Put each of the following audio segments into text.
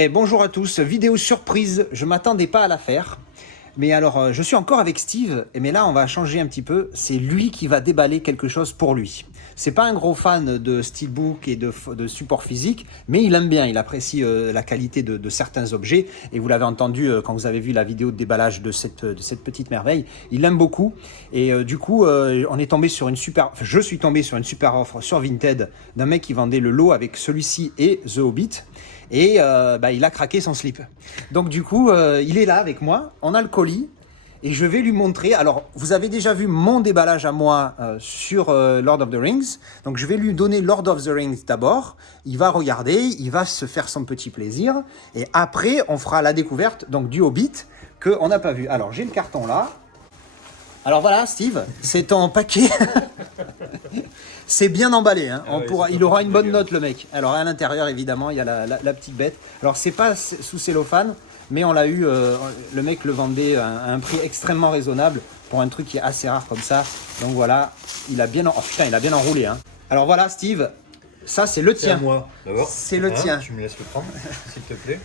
Et bonjour à tous, vidéo surprise, je m'attendais pas à la faire. Mais alors, je suis encore avec Steve, mais là on va changer un petit peu, c'est lui qui va déballer quelque chose pour lui. C'est pas un gros fan de steelbook et de support physique, mais il aime bien, il apprécie la qualité de certains objets. Et vous l'avez entendu quand vous avez vu la vidéo de déballage de cette petite merveille, il l'aime beaucoup. Et du coup, on est tombé sur une super, enfin, je suis tombé sur une super offre sur Vinted d'un mec qui vendait le lot avec celui-ci et The Hobbit. Et il a craqué son slip. Donc du coup, il est là avec moi, on a le colis, et je vais lui montrer. Alors, vous avez déjà vu mon déballage à moi sur Lord of the Rings. Donc je vais lui donner Lord of the Rings d'abord. Il va regarder, il va se faire son petit plaisir. Et après, on fera la découverte donc, du Hobbit qu'on n'a pas vu. Alors, j'ai le carton là. Alors voilà, Steve, c'est ton paquet. C'est bien emballé, hein. Il aura une bonne note, le mec. Alors à l'intérieur, évidemment, il y a la petite bête. Alors c'est pas sous cellophane, mais on l'a eu, le mec le vendait à un prix extrêmement raisonnable pour un truc qui est assez rare comme ça. Donc voilà, il a bien enroulé, hein. Alors voilà, Steve, ça c'est le tien. C'est à moi, d'abord. C'est le tien. Tu me laisses le prendre, s'il te plaît.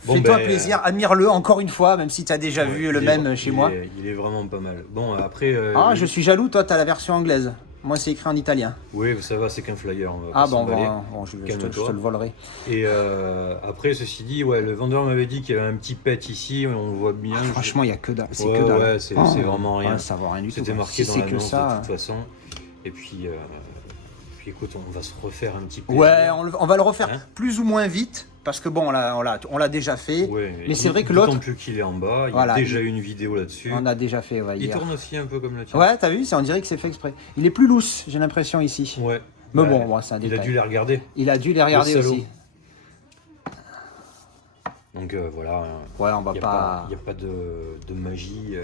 Fais-toi plaisir, admire-le encore une fois, même si tu as déjà vu le même chez moi. Il est vraiment pas mal. Bon, après... je suis jaloux, toi, tu as la version anglaise. Moi, c'est écrit en italien. Oui, ça va, c'est qu'un flyer. Je te le volerai. Et après, ceci dit, ouais, le vendeur m'avait dit qu'il y avait un petit pet ici, on le voit bien. Franchement, il n'y a que dalle. C'est que dalle. Ouais, c'est vraiment rien. Ça vaut rien du tout. C'était marqué dans l'annonce de toute façon. Et puis écoute, on va se refaire un petit peu. Ouais, on va le refaire plus ou moins vite. Parce que bon, on l'a déjà fait. Ouais, mais c'est vrai que l'autre. D'autant plus qu'il est en bas. Il y a déjà eu une vidéo là-dessus. On a déjà fait, Il tourne aussi un peu comme le tien. Ouais, t'as vu, on dirait que c'est fait exprès. Il est plus loose, j'ai l'impression ici. Ouais. Mais bon, c'est un détail. Il a dû les regarder. Il a dû les regarder aussi. Donc voilà. Ouais, on va pas. Il n'y a pas de magie.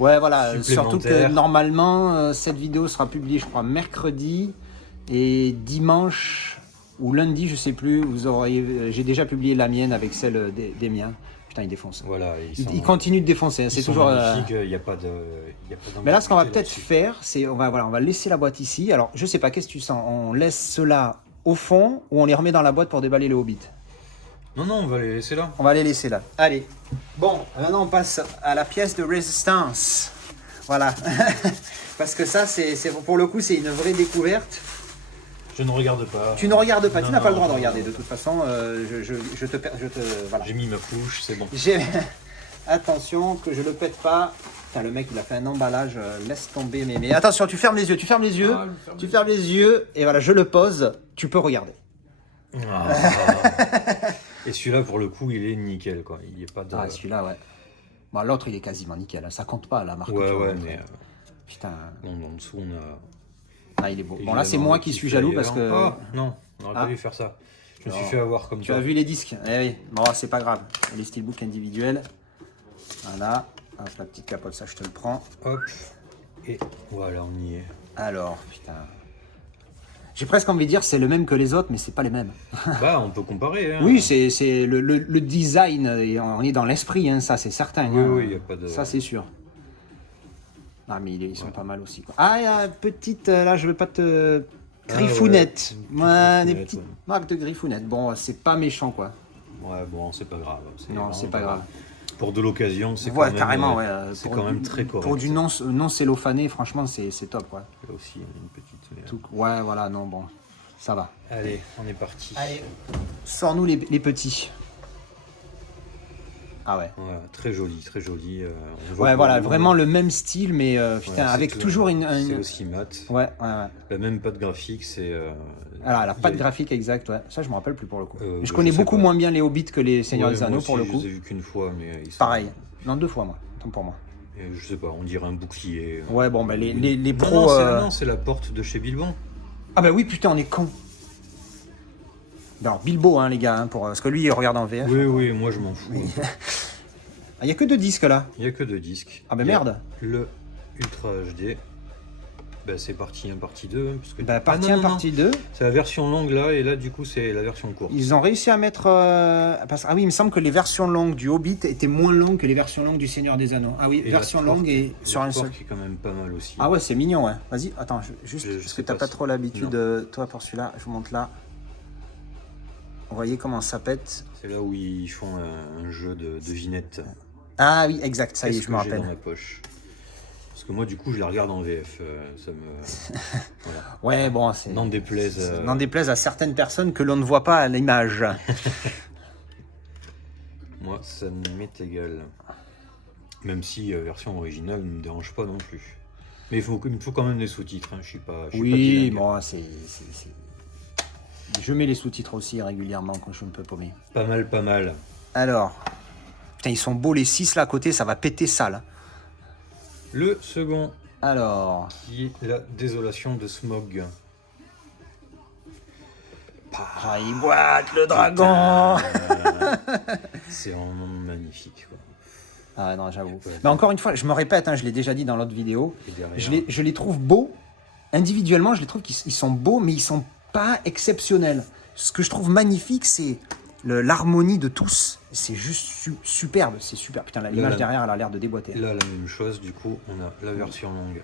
Ouais, voilà. Surtout que normalement, cette vidéo sera publiée, je crois, mercredi et dimanche. Ou lundi, je sais plus, j'ai déjà publié la mienne avec celle des miens. Putain, il défonce. Voilà, il continue de défoncer. C'est toujours magnifique. Il n'y a pas de. Mais là, ce qu'on va peut-être faire, c'est on va laisser la boîte ici. Alors, je sais pas, qu'est-ce que tu sens? On laisse cela au fond ou on les remet dans la boîte pour déballer le Hobbit? Non, on va les laisser là. On va les laisser là. Allez. Bon, maintenant on passe à la pièce de résistance. Voilà. Parce que ça, pour le coup, c'est une vraie découverte. Je ne regarde pas. Tu ne regardes pas, tu n'as pas le droit de regarder de toute façon. Voilà. J'ai mis ma couche, c'est bon. Attention que je le pète pas. Putain, le mec il a fait un emballage, laisse tomber. Mais attention, tu fermes les yeux, tu fermes les yeux et voilà, je le pose, tu peux regarder. Et celui-là pour le coup il est nickel quoi. Il est pas de... celui-là ouais. Bon, l'autre il est quasiment nickel, ça compte pas la marque. Ouais, mais... Putain. En dessous on a... il est beau. Bon, là, c'est moi qui suis jaloux parce que... Oh, non, on n'aurait pas dû faire ça. Je me suis fait avoir comme ça. Tu as vu les disques? Eh oui. Bon, c'est pas grave. Les steelbooks individuels. Voilà. Hop, la petite capote, ça, je te le prends. Hop. Et voilà, on y est. Alors, putain... J'ai presque envie de dire c'est le même que les autres, mais c'est pas les mêmes. Bah, on peut comparer. Hein. Oui, c'est le design. On est dans l'esprit, hein, ça, c'est certain. Oui, il n'y a pas de... Ça, c'est sûr. Ah mais ils sont pas mal aussi quoi. Il y a une petite, là je veux pas te... Griffounette. Des petites marques de griffounette. Bon, c'est pas méchant quoi. Ouais, bon, c'est pas grave. Non, c'est pas grave. Pour de l'occasion, c'est quand même... carrément, ouais. C'est quand même très correct. Pour du non cellophané, franchement, c'est top quoi. Il y a aussi une petite... Ouais, voilà, non, bon, ça va. Allez, on est parti. Allez, sors-nous les petits. Ah ouais. Très joli, très joli. Ouais, voilà, vraiment le même style, mais putain, avec toujours une... C'est aussi mat. Ouais. La même patte graphique, c'est... Alors, la patte graphique exacte, ouais. Ça, je me rappelle plus pour le coup. Je connais beaucoup moins bien les Hobbits que les Seigneurs des Anneaux pour le coup. Je les ai vus qu'une fois, mais... Pareil. Non, 2 fois, moi. Tant pour moi. Je sais pas, on dirait un bouclier. Ouais, bon, bah les pros... Non, c'est la porte de chez Bilbon. Ah bah oui, putain, on est con. Alors, Bilbo, hein, les gars, hein, parce que lui, il regarde en VF. Oui, moi, je m'en fous. Il n'y a que 2 disques là. Il n'y a que 2 disques. Ah bah merde. Le Ultra HD. Bah, c'est partie 1, partie 2. Parce que... partie 1, partie 2. C'est la version longue là, et là du coup c'est la version courte. Ils ont réussi à mettre... Ah oui, il me semble que les versions longues du Hobbit étaient moins longues que les versions longues du Seigneur des Anneaux. Ah oui, version longue et sur un seul. Qui est quand même pas mal aussi. Ah ouais, c'est mignon, ouais. Vas-y, attends, juste parce que t'as pas trop l'habitude, toi pour celui-là, je vous montre là. Vous voyez comment ça pète. C'est là où ils font un jeu de devinette. Ah oui, exact, ça y est, Qu'est-ce je me que j'ai rappelle. dans ma poche. Parce que moi, du coup, je la regarde en VF. Ça me... Voilà. Ouais, bon, c'est... N'en déplaise... N'en déplaise à certaines personnes que l'on ne voit pas à l'image. Moi, ça m'est égal. Même si version originale ne me dérange pas non plus. Mais il me faut quand même des sous-titres. Hein. Je suis pas Oui, bilingue. bon, je mets les sous-titres aussi régulièrement quand je suis un peu paumé. Pas mal, pas mal. Alors, putain, ils sont beaux les 6 là à côté, ça va péter ça là. Le second, Alors, qui est la désolation de Smog. ah, il boite le dragon. C'est vraiment magnifique. Quoi. Ah non, j'avoue. Ouais. Mais encore une fois, je me répète, hein, je l'ai déjà dit dans l'autre vidéo, Et derrière, je les trouve beaux. Individuellement, je les trouve qu'ils sont beaux, mais ils sont pas exceptionnels. Ce que je trouve magnifique, c'est l'harmonie de tous. C'est juste superbe, c'est super. Putain, l'image derrière, elle a l'air de déboîter. là, la même chose, du coup, on a la version longue.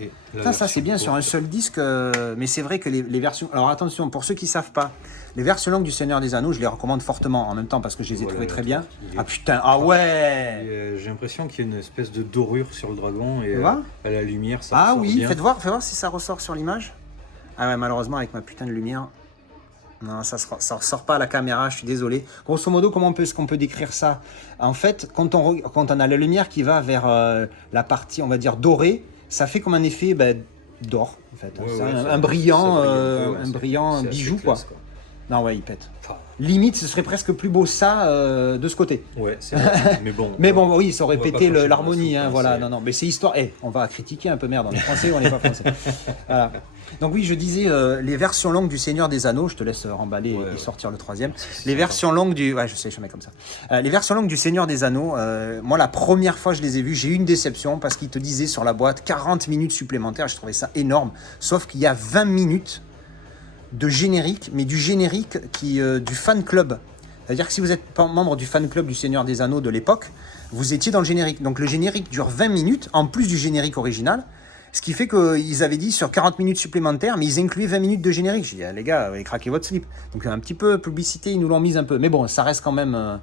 Et la Putain, ça version c'est bien courte. sur un seul disque, mais c'est vrai que les versions... Alors attention, pour ceux qui savent pas, les versions longues du Seigneur des Anneaux, je les recommande fortement en même temps parce que je les ai Voilà, trouvées très bien. il est- Ah putain, ah ouais. Et, j'ai l'impression qu'il y a une espèce de dorure sur le dragon et Tu vois à la lumière, ça Ah ressort oui, bien. faites voir si ça ressort sur l'image. Ah ouais, malheureusement avec ma putain de lumière, non, ça ressort pas à la caméra, je suis désolé. Grosso modo, est-ce qu'on peut décrire ça? En fait, quand on a la lumière qui va vers la partie, on va dire, dorée, ça fait comme un effet d'or, en fait. Ouais, C'est ouais, un ça brillant, brille un peu, ouais, un c'est- brillant c'est assez bijou, classe, quoi. Non, ouais, il pète. Enfin, Limite, ce serait presque plus beau ça de ce côté. ouais, c'est vrai. Mais bon. Mais bon, oui, ça aurait on va pété pas cracher l'harmonie, dans la hein, soupe, voilà. c'est- Non, non, mais c'est histoire. On va critiquer un peu, merde, on est français ou on n'est pas français. Voilà. Donc oui, je disais les versions longues du Seigneur des Anneaux. Je te laisse remballer Ouais, et ouais. sortir le troisième. C'est Les sympa. versions longues du, ouais, je sais, je mets comme ça. Les versions longues du Seigneur des Anneaux. Moi, la première fois que je les ai vues, j'ai eu une déception parce qu'ils te disaient sur la boîte 40 minutes supplémentaires. Je trouvais ça énorme. Sauf qu'il y a 20 minutes de générique, mais du générique du fan club. C'est-à-dire que si vous êtes pas membre du fan club du Seigneur des Anneaux de l'époque, vous étiez dans le générique. Donc le générique dure 20 minutes, en plus du générique original, ce qui fait qu'ils avaient dit sur 40 minutes supplémentaires, mais ils incluaient 20 minutes de générique. J'ai dit, ah, les gars, vous allez craquer votre slip. Donc un petit peu publicité, ils nous l'ont mise un peu. Mais bon, ça reste quand même...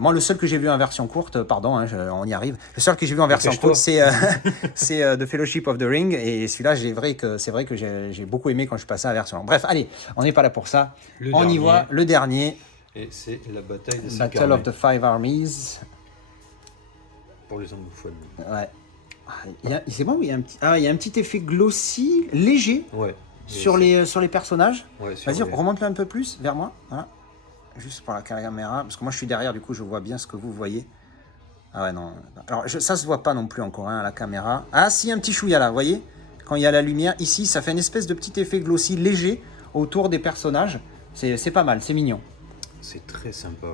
moi, le seul que j'ai vu en version courte, pardon, hein, on y arrive, le seul que j'ai vu en version Dépêche-toi. courte, c'est The Fellowship of the Ring. Et celui-là, c'est vrai que j'ai beaucoup aimé quand je suis passé à la version longue. Bref, allez, on n'est pas là pour ça. Le On y dernier. va, le dernier. Et c'est la bataille des cinq Battle armées of the Five Armies. pour les anglophones. Ouais. C'est bon, il y a un petit effet glossy, léger, Ouais. sur les personnages. Ouais, sur Vas-y, les- remonte-le un peu plus vers moi. Voilà. Juste pour la caméra, parce que moi je suis derrière, du coup je vois bien ce que vous voyez. Ah ouais, non. Alors ça se voit pas non plus encore à la caméra. Ah si, un petit chouïa là, vous voyez? Quand il y a la lumière, ici, ça fait une espèce de petit effet glossy léger autour des personnages. C'est pas mal, c'est mignon. C'est très sympa.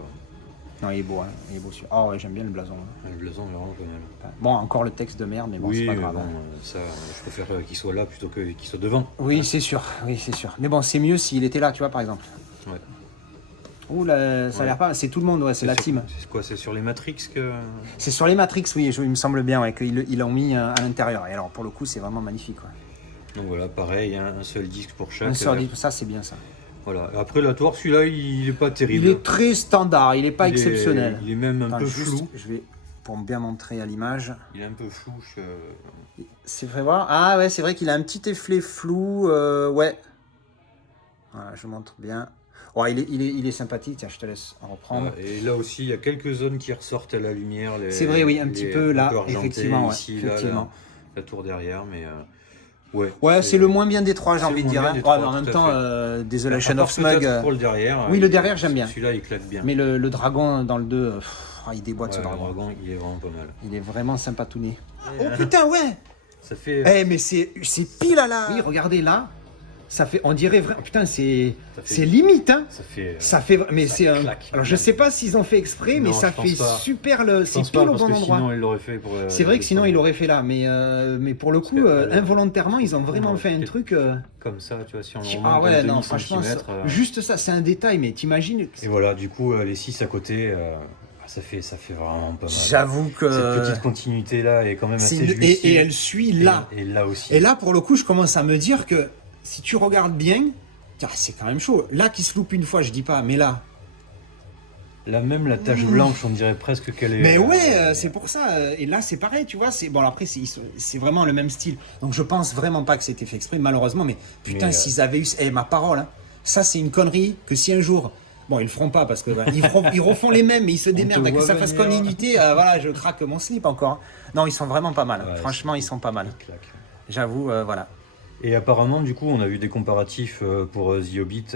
Non, il est beau, hein. Il est beau celui-là. Ah ouais, j'aime bien le blason. Là. Le blason est vraiment pas mal. Bon, encore le texte de merde, mais bon, oui, c'est pas mais grave. bon, hein. ça, je préfère qu'il soit là plutôt qu'il soit devant. Oui, c'est sûr, oui, c'est sûr. Mais bon, c'est mieux s'il était là, tu vois, par exemple. Ouais. Ouh, là, ça a l'air pas. C'est tout le monde, ouais, c'est la sur- team. C'est quoi? C'est sur les Matrix que. C'est sur les Matrix, oui, il me semble bien, ouais, qu'ils l'ont mis à l'intérieur. Et alors, pour le coup, c'est vraiment magnifique, quoi. Donc voilà, pareil, un seul disque pour chaque. Un seul, ça, c'est bien ça. Voilà. Après la tour, celui-là, il est pas terrible. Il est très standard, il est pas Il est- exceptionnel. Il est même un Attends, peu juste, flou. je vais, pour bien montrer à l'image. Il est un peu flou. C'est vrai voir. Ah ouais, c'est vrai qu'il a un petit effet flou, ouais. Voilà, je montre bien. Ouais, il est sympathique, tiens, je te laisse reprendre. Et là aussi, il y a quelques zones qui ressortent à la lumière. C'est vrai, oui, un petit peu là, argentées, effectivement, ouais, ici, effectivement. Là, la tour derrière, mais ouais. Ouais, c'est le moins bien des trois, j'ai c'est envie le de moins dire. bien Hein. des Ouais, trois, mais en même tout à temps, fait. Desolation À part of Smug. peut-être pour le derrière. Oui, le derrière, j'aime bien. Celui-là, il claque bien. Mais le dragon dans le 2, il déboîte Ouais, ce le dragon. dragon, il est vraiment pas mal. Il est vraiment sympatouné. Oh, Putain, ouais. Ça fait. Eh, mais c'est pile à la. Oui, regardez là. Ça fait, on dirait vraiment. Putain, c'est limite, hein. Ça fait. Mais ça c'est un. claque. Alors, je sais pas s'ils ont fait exprès, mais Non, ça je pense fait pas. super Je c'est pense pile pas, au parce bon que endroit. sinon, il l'aurait fait pour. C'est vrai que sinon, il l'aurait fait là, mais pour le coup, que, involontairement, ils ont vraiment fait un peut-être truc. Comme ça, tu vois, si on le Ah remonte ouais, d'un non, demi-centimètre, franchement, juste ça, c'est un détail, mais t'imagines. Et voilà, du coup, les 6 à côté, ça fait vraiment pas mal. J'avoue que. Cette petite continuité là est quand même c'est assez une- jouissive. et elle suit là. Et là aussi. Et là, pour le coup, je commence à me dire que si tu regardes bien, Putain, c'est quand même chaud. Là, qui se loupe une fois, je dis pas, mais là. Là même la tache blanche, on dirait presque qu'elle est... Mais ouais, c'est pour ça. Et là, c'est pareil, tu vois. Bon, après, c'est vraiment le même style. Donc, je pense vraiment pas que c'était fait exprès, malheureusement. Mais putain, Mais, s'ils avaient eu... ma parole, hein, ça, c'est une connerie que si un jour... Bon, ils le feront pas parce que ils refont les mêmes, mais ils se démerdent. Que ça fasse continuité, voilà, je craque mon slip encore. Non, ils sont vraiment pas mal. Ouais, franchement, ils sont pas mal. J'avoue, voilà. Et apparemment, du coup, on a vu des comparatifs pour The Hobbit.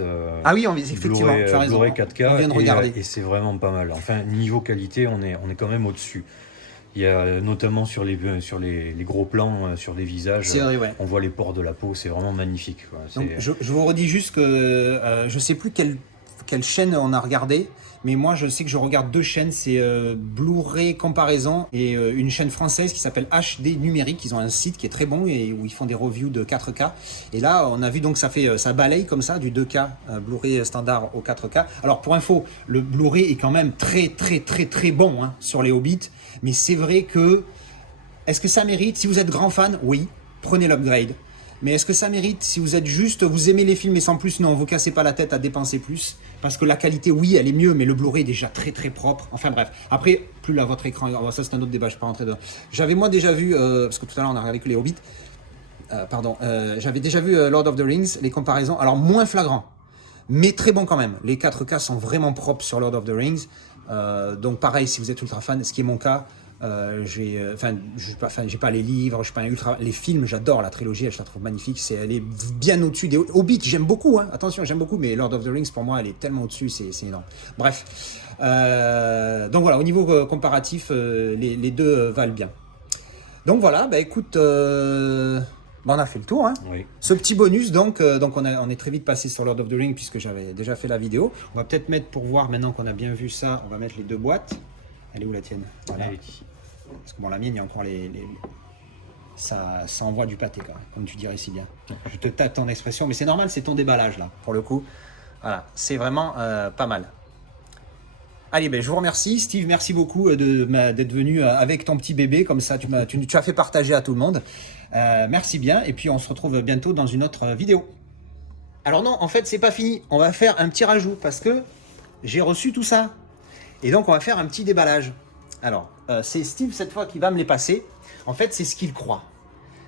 Ah oui, effectivement, tu as raison. Blu-ray 4K, On vient de regarder. Et c'est vraiment pas mal. Enfin, niveau qualité, on est quand même au-dessus. Il y a notamment sur les gros plans, sur des visages, vrai, ouais. on voit les pores de la peau, c'est vraiment magnifique. Quoi. Donc, je vous redis juste que je sais plus quelle chaîne on a regardé, mais moi je sais que je regarde 2 chaînes, c'est Blu-ray Comparaison et une chaîne française qui s'appelle HD Numérique. Ils ont un site qui est très bon et où ils font des reviews de 4K. Et là on a vu donc ça balaye comme ça du 2K Blu-ray standard au 4K. Alors pour info, le Blu-ray est quand même très très très très bon hein, sur les Hobbits, mais c'est vrai que est-ce que ça mérite? Si vous êtes grand fan, oui, prenez l'upgrade. Mais est-ce que ça mérite? Si vous êtes juste, vous aimez les films et sans plus, non, vous cassez pas la tête à dépenser plus. Parce que la qualité, oui, elle est mieux, mais le Blu-ray est déjà très très propre. Enfin bref, après, plus là, votre écran, ça c'est un autre débat, je ne vais pas rentrer dedans. J'avais moi déjà vu, parce que tout à l'heure on a regardé que les Hobbits, j'avais déjà vu Lord of the Rings, les comparaisons, alors moins flagrant, mais très bon quand même. Les 4K sont vraiment propres sur Lord of the Rings. Donc pareil, si vous êtes ultra fan, ce qui est mon cas, j'ai pas les livres, je suis pas un ultra, les films, j'adore la trilogie, je la trouve magnifique, elle est bien au-dessus des Hobbits, j'aime beaucoup, hein, attention, j'aime beaucoup, mais Lord of the Rings pour moi elle est tellement au-dessus, c'est énorme. Bref, donc voilà, au niveau comparatif, les deux valent bien. Donc voilà, bah écoute, on a fait le tour, hein. Oui. Ce petit bonus, donc on est très vite passé sur Lord of the Rings puisque j'avais déjà fait la vidéo. On va peut-être mettre, pour voir maintenant qu'on a bien vu ça, on va mettre les 2 boîtes. Elle est où la tienne? Voilà. Elle est ici. Parce que bon, la mienne, il y a encore ça envoie du pâté, quand même, comme tu dirais si bien. Je te tâte ton expression, mais c'est normal, c'est ton déballage, là, pour le coup. Voilà, c'est vraiment pas mal. Allez, ben, je vous remercie. Steve, merci beaucoup d'être venu avec ton petit bébé. Comme ça, tu as fait partager à tout le monde. Merci bien. Et puis, on se retrouve bientôt dans une autre vidéo. Alors non, en fait, c'est pas fini. On va faire un petit rajout parce que j'ai reçu tout ça. Et donc, on va faire un petit déballage. Alors, c'est Steve, cette fois, qui va me les passer. En fait, c'est ce qu'il croit.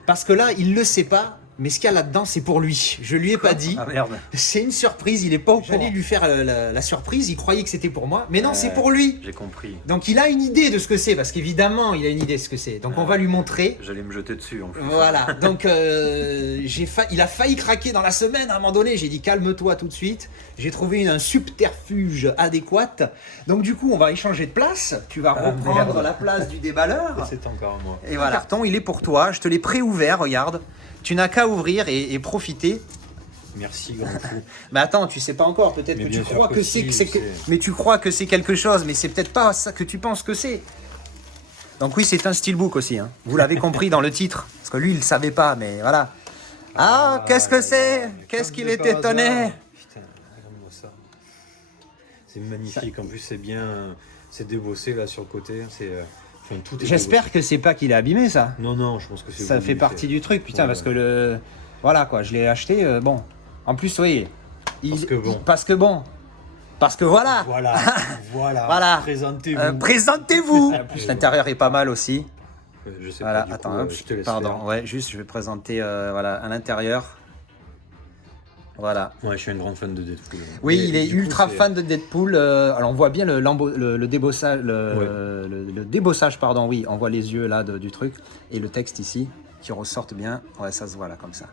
Parce que là, il ne le sait pas, mais ce qu'il y a là-dedans, c'est pour lui. Je lui ai pas dit. Ah merde. C'est une surprise, il n'est pas au courant. J'allais lui faire la surprise, il croyait que c'était pour moi. Mais non, c'est pour lui. J'ai compris. Donc, il a une idée de ce que c'est, parce qu'évidemment, il a une idée de ce que c'est. Donc, on va lui montrer. J'allais me jeter dessus, en plus. Voilà, donc il a failli craquer dans la semaine à un moment donné. J'ai dit calme-toi tout de suite. J'ai trouvé un subterfuge adéquat. Donc du coup, on va échanger de place. Tu vas reprendre la place du déballeur. C'est encore moi. Et voilà, le carton, il est pour toi. Je te l'ai pré-ouvert, regarde. Tu n'as qu'à ouvrir et profiter. Merci, grand fou. Mais attends, tu sais pas encore. Peut-être Mais que bien tu sûr crois que que si, c'est... je sais. Mais tu crois que c'est quelque chose, mais c'est peut-être pas ça que tu penses que c'est. Donc oui, c'est un steelbook aussi. Hein. Vous l'avez compris dans le titre. Parce que lui, il ne savait pas, mais voilà. Ah, qu'est-ce que c'est? Qu'est-ce qu'il est étonné? Putain, regarde-moi ça. C'est magnifique. En plus, c'est bien... C'est débossé, là, sur le côté. Enfin, tout est J'espère débossé. que c'est pas qu'il est abîmé, ça. Non, non, je pense que c'est... Ça fait partie du truc, putain, parce que voilà, quoi, je l'ai acheté, bon. En plus, oui. Parce que voilà. Voilà. Présentez-vous. Présentez-vous. En plus, l'intérieur est pas mal aussi. Je sais Voilà, pas, du attends, coup, hop, je te laisse pardon, faire. ouais, juste, je vais présenter, voilà, à l'intérieur. Voilà. Ouais, je suis un grand fan de Deadpool. Oui, Et il est du coup, ultra c'est- fan de Deadpool. Alors, on voit bien le débossage, le débossage, pardon, oui, on voit les yeux là du truc. Et le texte ici, qui ressortent bien. Ouais, ça se voit là, comme ça.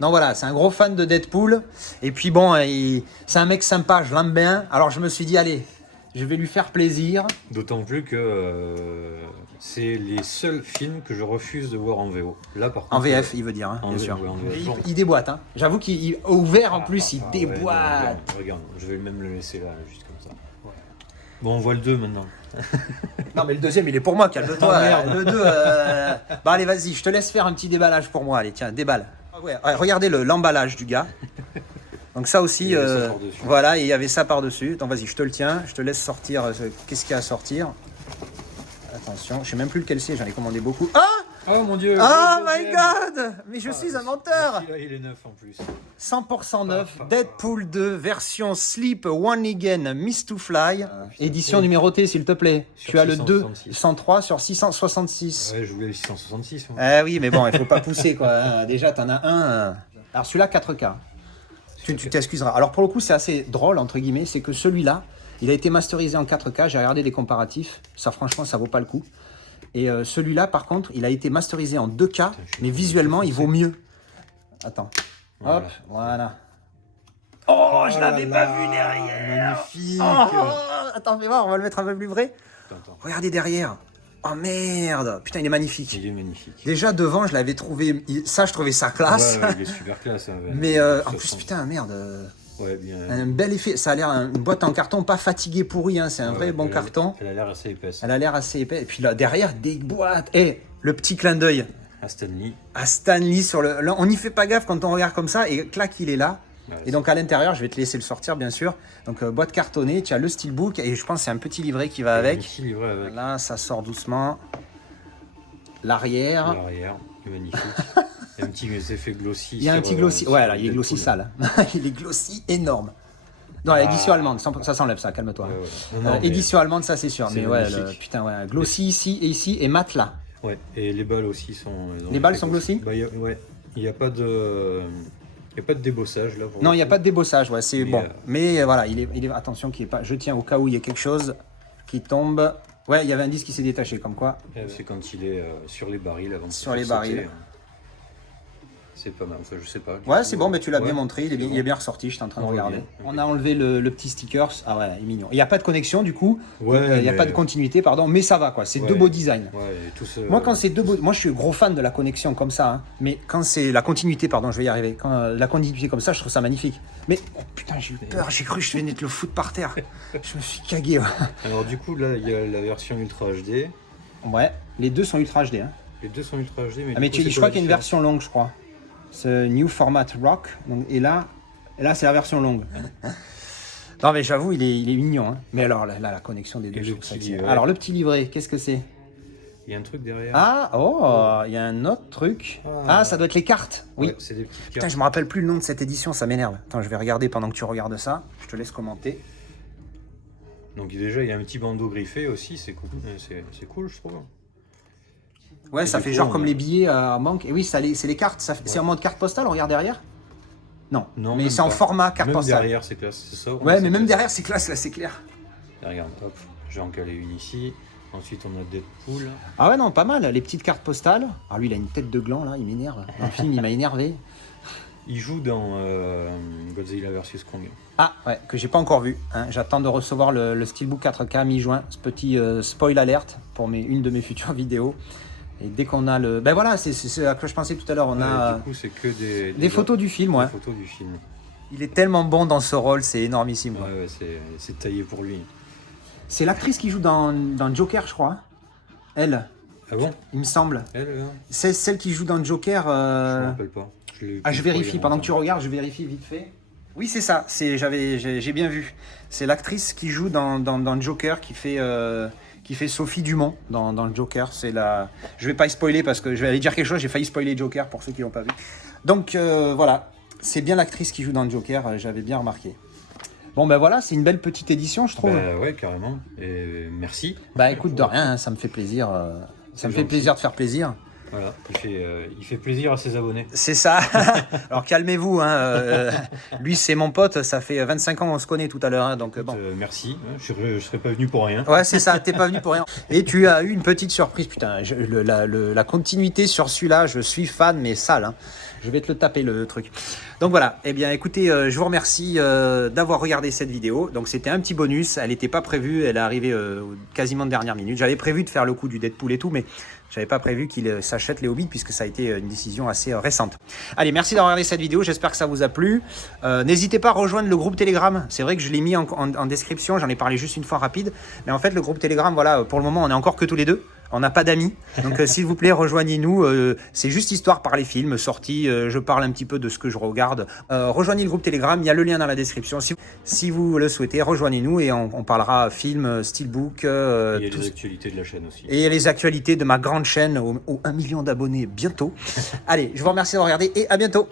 Non, voilà, c'est un gros fan de Deadpool. Et puis bon, c'est un mec sympa, je l'aime bien. Alors, je me suis dit, allez, je vais lui faire plaisir. D'autant plus que c'est les seuls films que je refuse de voir en VO. Là, par contre, En VF, il veut dire, hein, en bien VF, sûr. ouais, en VF. Il déboîte, hein. J'avoue qu'il ouvert en plus, il ouais, déboîte. non, regarde, je vais même le laisser là, juste comme ça. Bon, on voit le 2 maintenant. Non, mais le deuxième, il est pour moi, calme-toi. Ah, merde. Le 2, bah allez, vas-y, je te laisse faire un petit déballage pour moi. Allez, tiens, déballe. Ouais, regardez l'emballage du gars. Donc ça aussi, Il y avait ça par-dessus. voilà, et il y avait ça par-dessus. Donc vas-y, je te le tiens, je te laisse sortir. Qu'est-ce qu'il y a à sortir? Attention, je sais même plus lequel c'est, j'en ai commandé beaucoup. Ah! Oh mon dieu. Oh le my deuxième. god! Mais je suis un menteur! Celui-là, il est neuf en plus. 100% neuf, Ah, ah, Deadpool 2, version Sleep One Again, Miss to Fly, putain, édition oui. numérotée s'il te plaît. Sur Tu as le 2, 666. 103 sur 666. Ouais, je voulais le 666. Moi. Eh oui, mais bon, il faut pas pousser quoi. Hein. Déjà, t'en as un. Alors celui-là, 4K. Tu t'excuseras. Alors pour le coup, c'est assez drôle, entre guillemets, c'est que celui-là, il a été masterisé en 4K. J'ai regardé des comparatifs. Ça, franchement, ça vaut pas le coup. Et celui-là, par contre, il a été masterisé en 2K, mais visuellement, il vaut mieux. Attends. Voilà. Hop, voilà. Oh, je l'avais là pas vu là, derrière. Magnifique. Attends, fais voir, on va le mettre un peu plus vrai. Attends. Regardez derrière. Oh merde. Putain, il est magnifique. Il est magnifique. Déjà devant, je l'avais trouvé. Ça, je trouvais ça classe. Ouais, il est super classe. Hein, Mais en plus, putain, merde. Ouais, bien. Un bel effet. Ça a l'air une boîte en carton, pas fatigué pourri. Hein. C'est un vrai bon carton. Elle a l'air assez épaisse. Elle a l'air assez épais. Et puis là, derrière, des boîtes. Et le petit clin d'œil À Stanley. à Stanley sur le. Là, on n'y fait pas gaffe quand on regarde comme ça. Et clac, il est là. Ouais, Et donc à l'intérieur, je vais te laisser le sortir, bien sûr. Donc boîte cartonnée, tu as le steelbook. Et je pense que c'est un petit livret qui va un avec. petit livret avec. Là, ça sort doucement. L'arrière. L'arrière, c'est magnifique. Il y a un petit effet glossy. Il y a un petit glossy. Ouais, là, il est glossy sale. Il est glossy énorme. Non, édition allemande, ça s'enlève ça, calme-toi. Ouais, ouais. Non, non, mais- Édition allemande, ça c'est sûr. c'est Mais ouais, magnifique. putain, ouais, glossy ici et ici et mat là. Ouais, et les balles aussi sont. Les balles sont glossy Bah, ouais, il n'y a pas de. Il n'y a pas de débossage là. Non, il n'y a pas de débossage, ouais, c'est Mais, bon. Mais voilà, il est attention qu'il n'y ait pas. Je tiens au cas où il y a quelque chose qui tombe. Ouais, il y avait un disque qui s'est détaché, comme quoi. C'est quand il est sur les barils avant de Sur se les faire barils. sauter, hein. C'est pas mal, enfin je sais pas. Ouais, c'est bon, mais tu l'as Ouais, bien montré, il est c'est bien, il est bien ressorti, j'étais en train de On regarder. revient, ok. On a enlevé le petit stickers. Ah ouais, il est mignon. Il n'y a pas de connexion du coup. Ouais, Il n'y a mais- pas de continuité, pardon, mais ça va quoi. C'est Ouais. deux beaux designs. Ouais, et tout ce... Moi, quand c'est deux beaux... Moi, je suis gros fan de la connexion comme ça, hein. Mais quand c'est la continuité, pardon, je vais y arriver. Quand la continuité comme ça, je trouve ça magnifique. Mais oh, putain, j'ai eu peur, j'ai cru que je venais de le foutre par terre. Je me suis cagué. Ouais, Alors du coup là il y a la version Ultra HD. ouais, les deux sont Ultra HD. Hein. Les deux sont Ultra HD, mais, Ah, mais du coup, c'est je quoi crois la qu'il y a une différence version longue, je crois. C'est New Format Rock. Donc, et là c'est la version longue. Non, mais j'avoue, il est mignon. Hein. Mais alors, là, la connexion des deux, Et je le trouve ça petit excellent. livret. Alors, le petit livret, qu'est-ce que c'est? Il y a un truc derrière. Ah, oh, il y a un autre truc. Ah, ça doit être les cartes. Oui. Ouais, c'est des petites Putain, cartes. je me rappelle plus le nom de cette édition, ça m'énerve. Attends, je vais regarder pendant que tu regardes ça. Je te laisse commenter. Donc déjà il y a un petit bandeau griffé aussi, c'est cool. C'est cool je trouve. Ouais, Et ça du fait coup, genre on comme a- les billets à banque. Et oui, c'est les cartes. C'est en mode carte postale, on regarde derrière? Non, Non, mais même c'est en pas. format carte Même postale. derrière c'est classe, c'est ça. Ouais, c'est mais même classe. derrière, c'est classe, là, c'est clair. Regarde, hop, j'ai en calé une ici. Ensuite on a Deadpool. Ah ouais, non, pas mal, les petites cartes postales. Alors lui, il a une tête de gland, là, il m'énerve. Dans le film, il m'a énervé. Il joue dans Godzilla vs Kong. Ah, ouais, que j'ai pas encore vu. Hein. J'attends de recevoir le Steelbook 4K mi-juin. Ce petit spoil alerte pour une de mes futures vidéos. Et dès qu'on a le... Ben voilà, c'est à quoi je pensais tout à l'heure. On a Du coup c'est que des photos du film, ouais. Des photos du film. Il est tellement bon dans ce rôle, c'est énormissime. Quoi. Ouais, c'est taillé pour lui. C'est l'actrice qui joue dans Joker, je crois. Hein. Elle, Ah bon il me semble. Elle là C'est celle qui joue dans Joker. Je me rappelle pas. l'ai vu Ah, je une fois il y vérifie. a Pendant que tu longtemps. regardes, je vérifie vite fait. Oui, c'est ça. J'ai bien vu. C'est l'actrice qui joue dans Joker, qui fait Sophie Dumont dans le Joker. Je vais pas y spoiler parce que je vais aller dire quelque chose. J'ai failli spoiler Joker pour ceux qui l'ont pas vu. Donc voilà, c'est bien l'actrice qui joue dans le Joker. J'avais bien remarqué. Bon ben voilà, c'est une belle petite édition, je trouve. Bah ouais, carrément. Et merci. Bah écoute, de rien, hein, ça me fait plaisir. Ça me fait gentil. plaisir de faire plaisir. Voilà, il fait plaisir à ses abonnés. C'est ça. Alors calmez-vous. Hein, lui, c'est mon pote. Ça fait 25 ans qu'on se connaît tout à l'heure. Hein, donc bon. Merci. Je serais pas venu pour rien. Ouais, c'est ça. T'es pas venu pour rien. Et tu as eu une petite surprise. Putain, la continuité sur celui-là, je suis fan, mais sale. Hein. Je vais te le taper le truc. Donc voilà. Eh bien, écoutez, je vous remercie d'avoir regardé cette vidéo. Donc c'était un petit bonus. Elle n'était pas prévue. Elle est arrivée quasiment de dernière minute. J'avais prévu de faire le coup du Deadpool et tout, mais j'avais pas prévu qu'il s'achète les Hobbits puisque ça a été une décision assez récente. Allez, merci d'avoir regardé cette vidéo. J'espère que ça vous a plu. N'hésitez pas à rejoindre le groupe Telegram. C'est vrai que je l'ai mis en description. J'en ai parlé juste une fois rapide. Mais en fait, le groupe Telegram, voilà, pour le moment, on est encore que tous les deux. On n'a pas d'amis. Donc, s'il vous plaît, rejoignez-nous. C'est juste histoire par les films sortis. Je parle un petit peu de ce que je regarde. Rejoignez le groupe Telegram. Il y a le lien dans la description. Si vous le souhaitez, rejoignez-nous et on parlera film, steelbook. Il y a les actualités de la chaîne aussi. Et les actualités de ma grande chaîne aux 1 million d'abonnés bientôt. Allez, je vous remercie de regarder et à bientôt.